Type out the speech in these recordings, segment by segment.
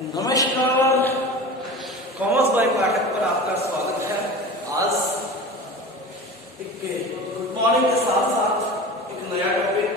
नमस्कार, commerce by पाठक पर आपका स्वागत है। आज एक गुड मॉर्निंग के साथ साथ एक नया टॉपिक,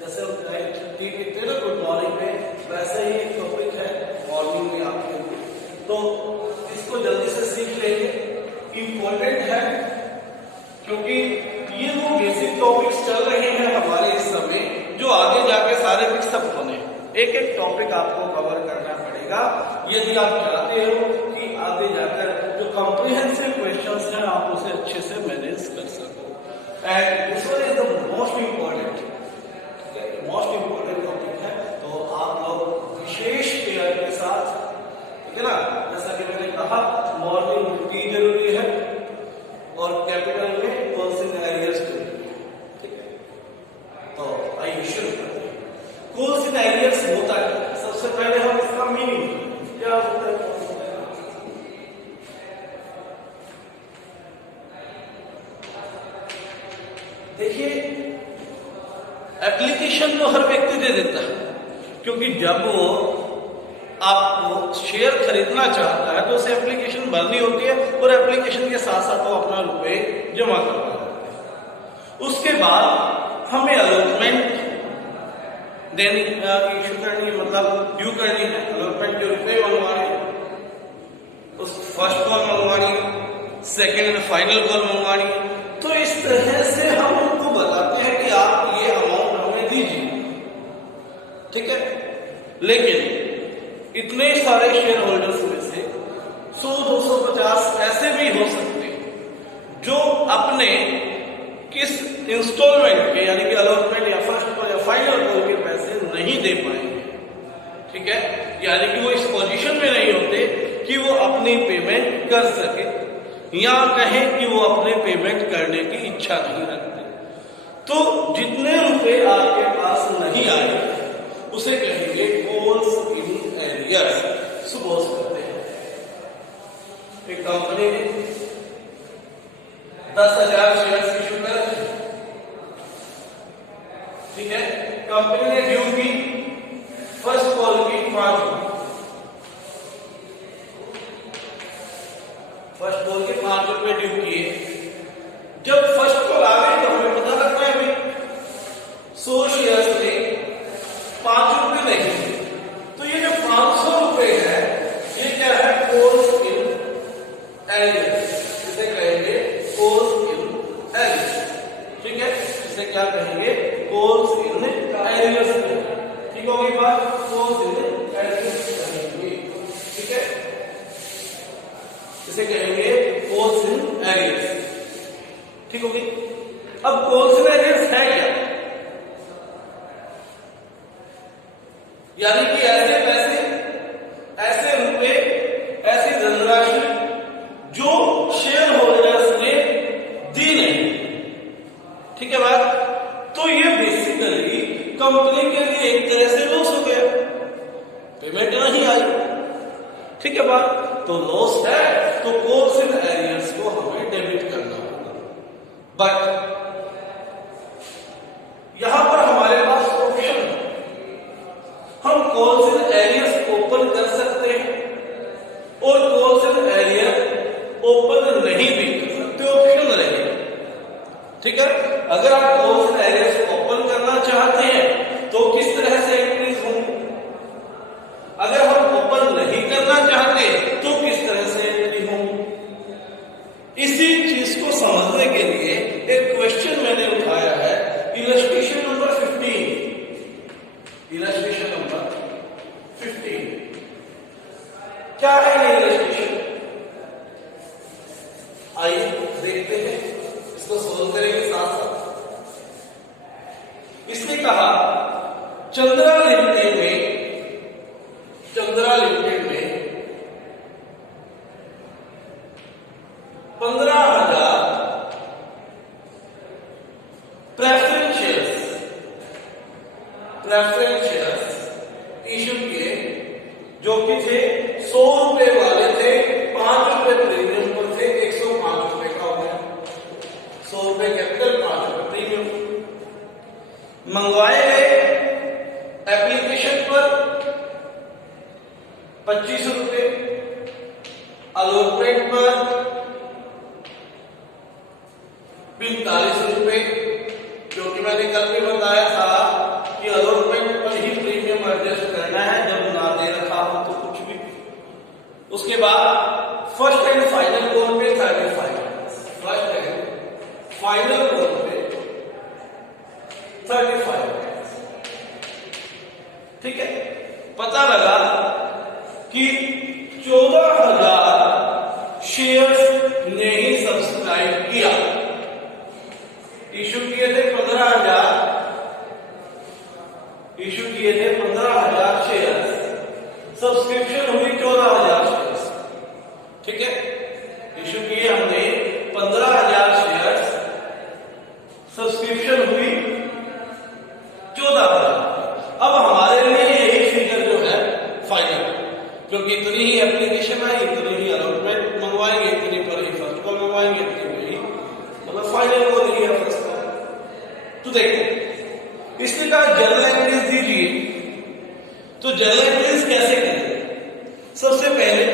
जैसे लिखते हैं ना गुड मॉर्निंग में, वैसे ही एक टॉपिक है मॉर्निंग में आपके लिए, तो इसको जल्दी से सीख लेंगे। इम्पोर्टेंट है क्योंकि ये वो बेसिक टॉपिक्स चल रहे हैं हमारे इस समय, जो आगे जाके सारे मिक्सअप होने हैं। एक एक टॉपिक आपको कवर करना पड़ेगा यदि आप चाहते हो कि आगे जाकर जो कॉम्प्रिहेंसिव क्वेश्चंस हैं आप उसे अच्छे से मैनेज कर सको। And this one is the most important topic है, तो आप लोग विशेष केयर के साथ, ठीक है ना, जैसा कि मैंने कहा मॉर्निंग की जरूरी है और कैपिटल में कॉल्स इन एरियर्स जरूरी है, ठीक है। तो आइए शुरू करते हैं। कॉल्स इन एरियर्स होता है, सबसे पहले हम इसका मीनिंग क्या होता है। देखिए, एप्लीकेशन तो हर व्यक्ति दे देता है, क्योंकि जब वो आपको शेयर खरीदना चाहता है तो उसे एप्लीकेशन भरनी होती है और एप्लीकेशन के साथ साथ वो अपना रुपए जमा करवाना होता है। उसके बाद हमें अलॉटमेंट देनी इशू करनी, मतलब ड्यू करनी है, अलॉटमेंट के रुपए मंगवाने, उस फर्स्ट कॉल मंगवानी, सेकेंड एंड फाइनल कॉल मंगवानी। तो इस तरह से हम उनको बताते हैं कि आप ये अमाउंट हमें दीजिए, ठीक है। लेकिन इतने सारे शेयर होल्डर्स में से 100-250 ऐसे भी हो सकते हैं जो अपने किस इंस्टॉलमेंट के, यानी कि अलॉटमेंट या फर्स्ट कॉल या फाइनल कॉल के पैसे नहीं दे पाएंगे, ठीक है। यानी कि वो इस पोजीशन में नहीं होते कि वो अपनी पेमेंट कर सके, या कहें कि वो अपने पेमेंट करने की इच्छा नहीं रखते। तो जितने रुपए आपके पास नहीं आए उसे कहेंगे कॉल्स इन एरियर्स। सपोज करते हैं एक कंपनी ने 10,000 शेयर इशू कर, ठीक है। कंपनी ने ड्यू की फर्स्ट कॉल की 5 रुपए, फर्स्ट कॉल के 5 रुपए ड्यू किए। जब फर्स्ट कॉल आ गई तो हमें पता लगता है भाई 100 शेयर से 5 रुपए नहीं, तो ये जो 500 रुपए है ये क्या है, कॉल्स इन एरियर्स, इसे कहेंगे कॉल्स इन एरियर्स, ठीक है। इसे क्या कहेंगे, कॉल्स इन एरियर्स, ठीक होगी बात, कॉल्स इन एरियर्स कहेंगे, ठीक है। इसे कहेंगे कॉल्स इन एरियर्स, ठीक होगी। अब कॉल्स इन एरियर्स है क्या, यानी कि ऐसे पैसे, ऐसे रुपए, ऐसी धनराशि जो शेयर होल्डर्स ने दी नहीं, ठीक है बात। तो ये बेसिकली कंपनी के लिए एक तरह से लॉस हो गया, पेमेंट नहीं आई, ठीक है बात। तो लॉस है तो कॉल्स इन एरियर्स को हमें डेबिट करना होगा। बट यहां पर हमारे पास ऑप्शन है, हम कॉल्स इन एरियर्स ओपन कर सकते हैं और कॉल्स इन एरियर ओपन नहीं भी कर सकते, ऑप्शन रहेगा, ठीक है। अगर आप कॉल्स इन एरियर्स ओपन करना चाहते हैं तो किस तरह से एंट्रीज होंगी, अगर हम ओपन नहीं करना चाहते तो किस तरह से एंट्री होंगी। इसी चीज को समझने के लिए एक क्वेश्चन मैंने उठाया है, इलस्ट्रेशन नंबर 15, इलस्ट्रेशन नंबर 15 क्या है ये इलस्ट्रेशन, आइए देखते हैं, इसको सोल्व करेंगे साथ साथ। इसने कहा चंद्रा लिमिटेड में 15,000 प्रेफरेंस शेयर्स इशू किए, जो कि थे 100 रुपए वाले थे, 5 रुपए प्रीमियम पर थे, 105 रुपए का हो गया। 100 रुपए कैपिटल, 5 रुपए प्रीमियम मंगवाए गए एप्लीकेशन पर। ₹25 अलॉटमेंट पर ₹45, क्योंकि मैंने कल भी बताया था कि अलॉटमेंट पर ही प्रीमियम एडजस्ट करना है, जब ना दे रखा हो तो कुछ भी। उसके बाद फर्स्ट एंड फाइनल कॉल पे 35, फर्स्ट एंड फाइनल कॉल पे 35। ठीक है, पता लगा कि 14,000 शेयर्स ने ही सब्सक्राइब किया। इशू किए थे 15,000, इशू किए थे 15,000 शेयर्स, सब्सक्रिप्शन हुई 14,000 शेयर्स। ठीक है, इशू किए हमने 15,000 शेयर्स, सब्सक्रिप्शन हुई 14,000। अब हमारे लिए यही फिगर जो है फाइनल, क्योंकि इतनी ही एप्लीकेशन आई, इतनी ही अलॉटमेंट मंगवाएंगे, इतनी पर ही फर्स्ट कॉल मंगवाएंगे, इतनी ही मतलब फाइनल को दी है फर्स्ट कॉल। तो देखो, इसने कहा जर्नल एंट्रीज दीजिए, तो जर्नल एंट्रीज कैसे करेंगे? सबसे पहले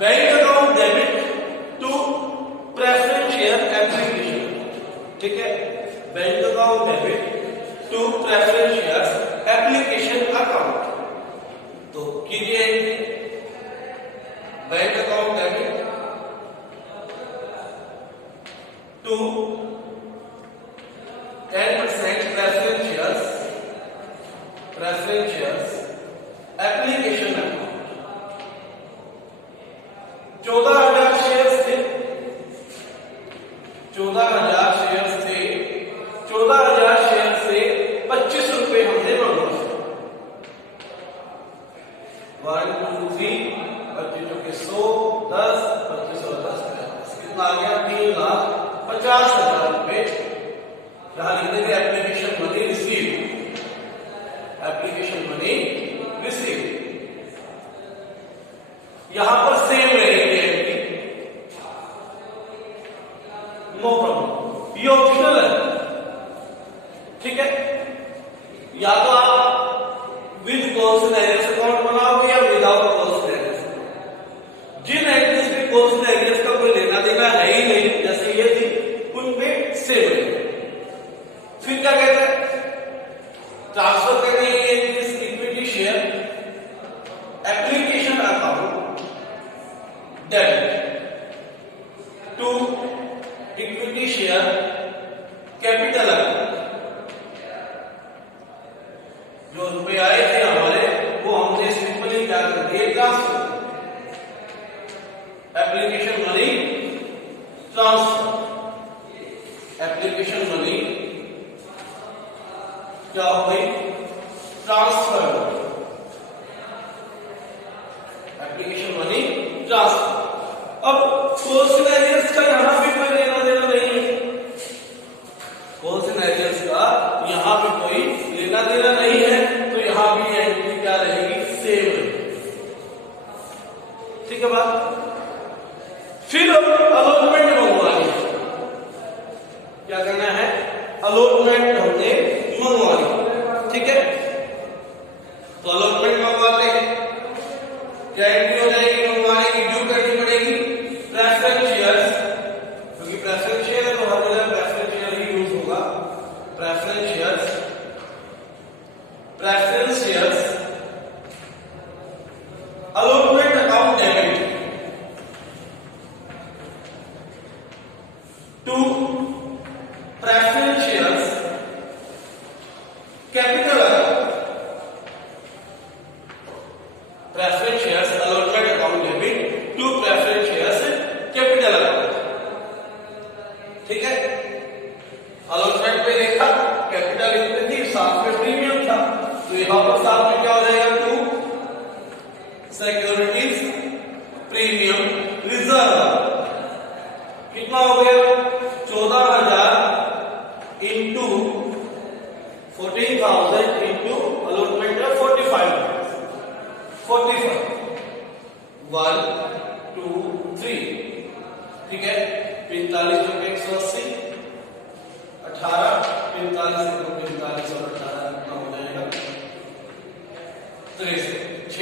bank account debit to preference share application. ठीक है, bank account debit to preference share application account. तो कीजिए bank account debit to 10% preference shares application account. 14,000 shares थे, 14,000 शेयर्स थे, 14,000 शेयर से ₹25 हमने मंगवाए। 1 2 3 25 100 10 25 और 10 कितना आ गया? 3,50,000 यहां लिख देंगे application money receive, application money receive. यहां पर सेम रहेंगे, नो प्रॉब्लम, ये ऑप्शनल है। ठीक है, या तो आप with calls and arrears account बनाओगे या विदाउट कॉल्स एंड एरियर्स। जिन एंट्रीज में कॉल्स एंड एरियर्स का कोई लेना देना है ही नहीं, जैसे ये थी, उनमें सेम है। फिर क्या कहते हैं? ट्रांसफर करने के लिए equity share application account debit to equity share capital account. जो रुपए आए थे हमारे, वो हमने सिंपली क्या कर दिए? Transfer, application money transfer, application money क्या हो गई? Transfer, application money transfer. अब कॉल्स एंड एरियर्स का यहां भी कोई लेना देना नहीं है, कॉल्स एंड एरियर्स का यहां भी कोई लेना देना नहीं है, तो यहां भी एंट्री क्या रहेगी? सेम रहेगी। ठीक है बात। फिर अलॉटमेंट मंगवानी, क्या करना है? अलॉटमेंट हमने मंगवानी। ठीक है, तो अलॉटमेंट मंगवाते हैं, क्या एंट्री हो जाएगी? मंगवाने की ड्यू करनी पड़ेगी प्रेफरेंस शेयर्स, क्योंकि प्रेफरेंस शेयर है तो हर जगह प्रेफरेंस शेयर ही यूज होगा। Preference shares allotment account debit to preference shares capital account. Preference shares allotment account debit to preference shares capital account. ठीक है, अलॉटमेंट पे देखा कैपिटल इतनी थी, साथ में प्रीमियम था, तो यहां पर साथ में क्या हो जाएगा? To securities premium reserve. कितना हो गया? 14,000 इंटू 14,000 इंटू अलॉटमेंट है 45 1 2 3। ठीक है, 45 रुपए 180, 18 45 और 18 कितना हो जाएगा? 63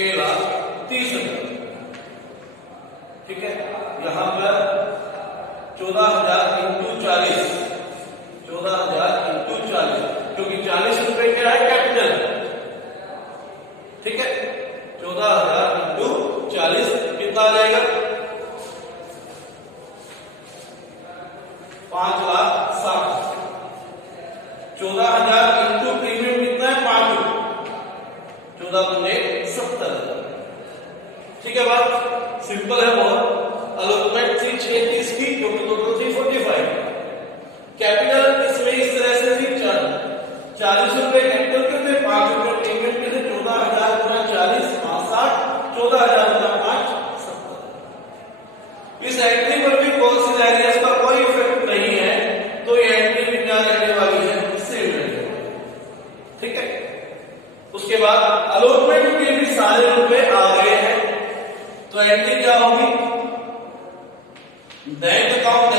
14,000 इंटू प्रीमियम कितना है 5 रुपए, 14 पंजे 70,000। ठीक है बात, सिंपल है बहुत। अलॉटमेंट थी 36 की क्योंकि टोटल थी 45। कैपिटल इसमें इस तरह से थी 40 रुपए कैपिटल के थे, 5 रुपए प्रीमियम के थे, 14,000 गुना 40 65, 14,000 गुना 5 70। इस एंट्री पर भी कौन सी वैरियंस का कोई इफेक्ट नहीं है, तो ये एंट्री भी क्या रहने वाली है, सेम रहने वाली है। ठीक है, उसके बाद अलॉटमेंट के भी सारे रुपए आ गए हैं, तो एंट्री क्या होगी, bank account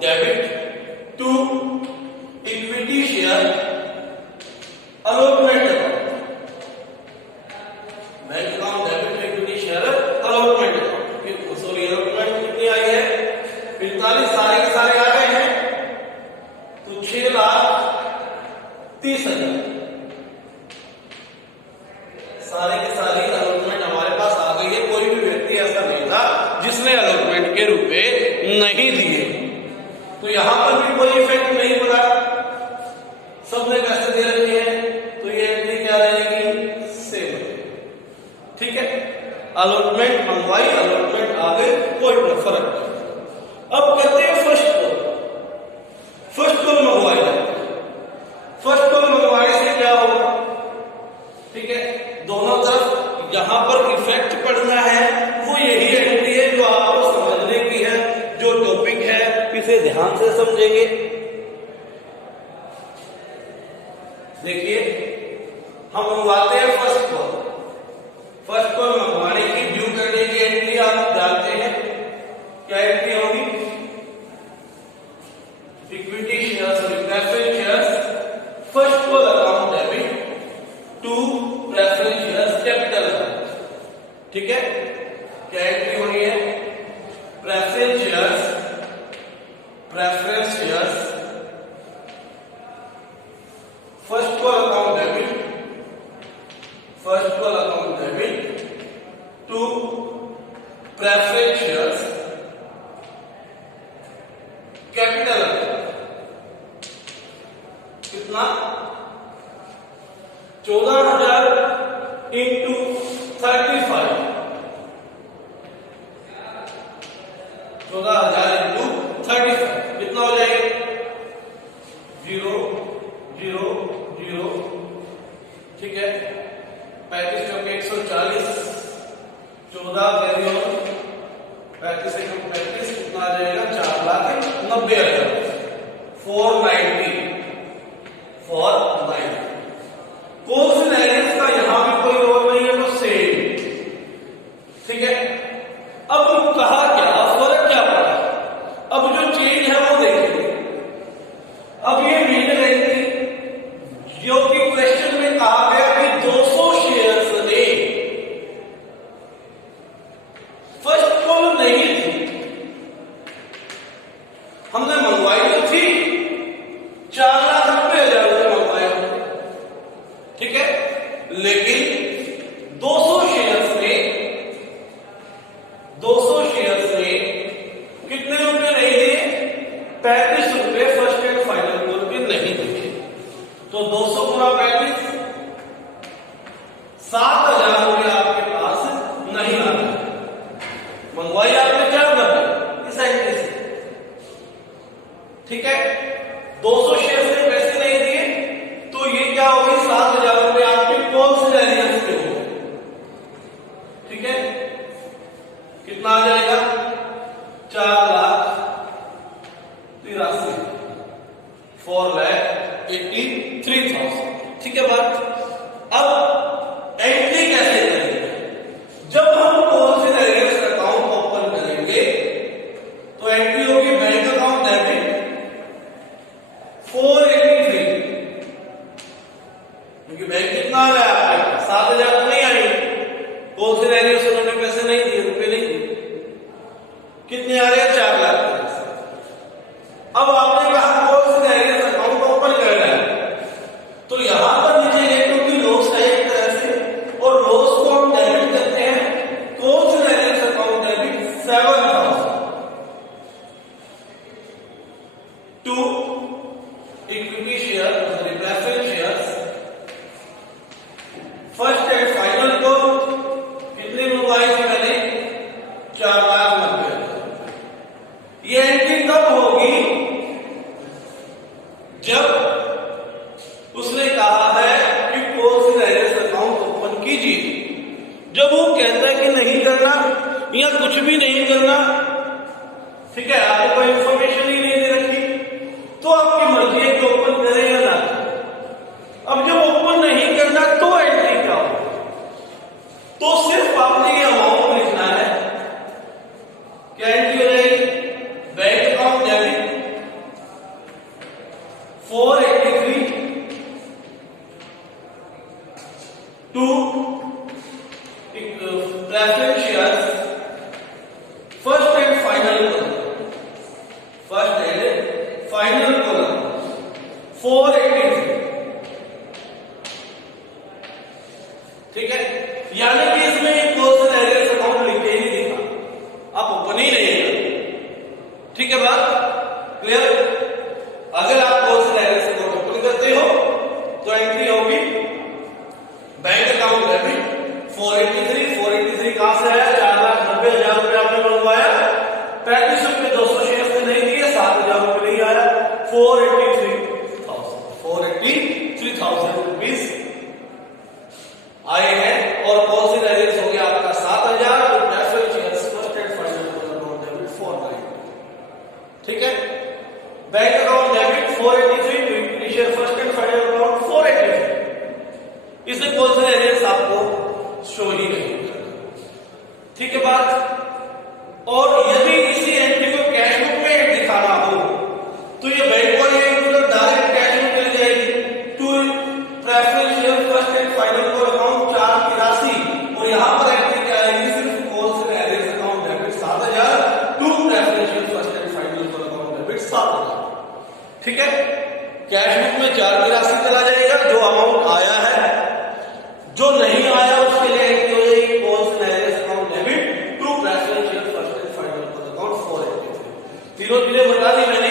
debit to equity share allotment account, bank account debit to equity share allotment account. Sorry, allotment कितनी आई है 45, सारे के सारे आ गए हैं, तो 6,30,000 सारे के सारे अलॉटमेंट हमारे पास आ गई है। कोई भी व्यक्ति ऐसा नहीं था जिसने अलॉटमेंट के रुपए नहीं दिए, तो यहां पर भी कोई इफेक्ट नहीं पड़ा, सबने पैसे दे रखे हैं, तो ये एंट्री क्या रहेगी, सेम। ठीक है, अलॉटमेंट मंगवाई, अलॉटमेंट आ गए, कोई फर्क नहीं। अब कहते हैं फर्स्ट कॉल मंगवाई, फर्स्ट कॉल मंगवाने से क्या होगा, ठीक है, दोनों तरफ यहां पर इफेक्ट पड़ना है, वो यही एंट्री है जो आपको समझने की है, जो टॉपिक है इसे ध्यान से समझेंगे। देखिए, हम मंगवाते हैं फर्स्ट कॉल मंगवाने की ड्यू करने की एंट्री आप जानते हैं, क्या एंट्री होगी, इक्विटी शेयर्स और preference shares first call account debit to preference shares capital account. ठीक है, क्या एंट्री हो रही है, preference shares first call account debit to preference shares capital account. कितना, 14,000 इंटू 35, 14,000 इंटू 35 कितना हो जाएगा, 0 0 0। ठीक है, 35 चौके 140, 14 कैरी ऑन, 35 एकम 35 कितना आ जाएगा, 4,90,000, 490। कौन सी वैरियंस का यहां भी कोई रोल नहीं है, तो सेम। ठीक है, अब कहा क्या, फर्क क्या पड़ा, अब जो चेंज है वो देखिए। अब ये मीन एंट्री जो कि क्वेश्चन में कहा गया कि 200 शेयर्स ने फर्स्ट कॉल नहीं थी, हमने मंगवाई तो थी, 4,90,000 मंगवाया, ठीक है, लेकिन 200 शेयर्स ने कितने रुपए नहीं दिए, 35 रुपए फर्स्ट एंड फाइनल कॉल के नहीं दिए, तो 200 गुना 35, 7,000 रुपए आपके पास नहीं आ रहे, मंगवाई आपने 4,90,000 इस एंट्री से। ठीक है, 200 शेयर्स ने पैसे नहीं दिए, तो ये क्या हो गई, 7,000 रुपए आपके कौन से वैरियंस के हो। ठीक है, कितना आ जाएगा, 4,83,000, 4,83,000। ठीक है बात। अब एंट्री कैसे करेंगे, जब हम कौन से वैरियंस अकाउंट ओपन करेंगे, तो एंट्री होगी बैंक अकाउंट डेबिट 483, क्योंकि बैंक कितना आ रहा है आपके 7,000 नहीं आई, कौन से वैरियंस उन्होंने पैसे नहीं दिए, रुपए नहीं दिए, कितने आ रहे हैं, 4 लाख। अब आपने कहा कौन से वैरियंस अकाउंट ओपन करना है, तो यहां पर मुझे क्योंकि लोग to equity share preference shares first and final को कितने मंगवाए थे मैंने 4,90,000। ये एंट्री कब होगी जब उसने कहा है कि पोस्ट डायरेक्ट अकाउंट ओपन कीजिए। जब वो कहता है कि नहीं करना या कुछ भी नहीं करना, ठीक है, आपको कोई इंफॉर्मेशन ही नहीं दे रखी, तो आपकी मर्जी है कि ओपन करें या ना। अब जब ओपन नहीं करना तो एंट्री क्या हो, तो सिर्फ आपने ये अमाउंट लिखना है। क्या एंट्री हो जाएगी? Bank account debit 483 to preference shares first and final column, first and final column 483, ठीक है। यानी कि इसमें पोस्ट डायरेक्ट अकाउंट लिख के ही नहीं दिखा, आप ओपन ही नहीं कर, ठीक है बात क्लियर। अगर आप पोस्ट डायरेक्ट अकाउंट ओपन करते हो तो एंट्री होगी बैंक अकाउंट डेबिट 483 कहां से आया? 4,90,000 रुपए आपने मंगवाया, 35 रुपए 200 शेयर से नहीं दिए, 7,000 रुपए नहीं आया, 483,000 रुपीज आए हैं। और कौन सी डायरेक्ट हो गया आपका 7,000, तो preference shares first and final account debit 4,900, ठीक है। Bank account debit 483, equity share first and final account 483, इससे कौन से डायरेक्ट आपको शो ही नहीं करना, ठीक है बात। और यदि इसी एंट्री को कैश बुक में दिखाना हो तो ये बैंक वाली एंट्री तो डायरेक्ट कैश में मिल जाएगी। To preference share first and final को अकाउंट 483, और यहां पर एंट्री क्या आएगी? सिर्फ कौन से direct account debit 7,000 to preference share first and final को अकाउंट डेबिट 7,000, ठीक है। कैश बुक में 483 चला जाएगा जो अमाउंट आया है, जो नहीं आया उसके लिए एंट्री हो जाएगी post direct account debit to preference share first and final account 483। तीनों चीजें बता दी मैंने।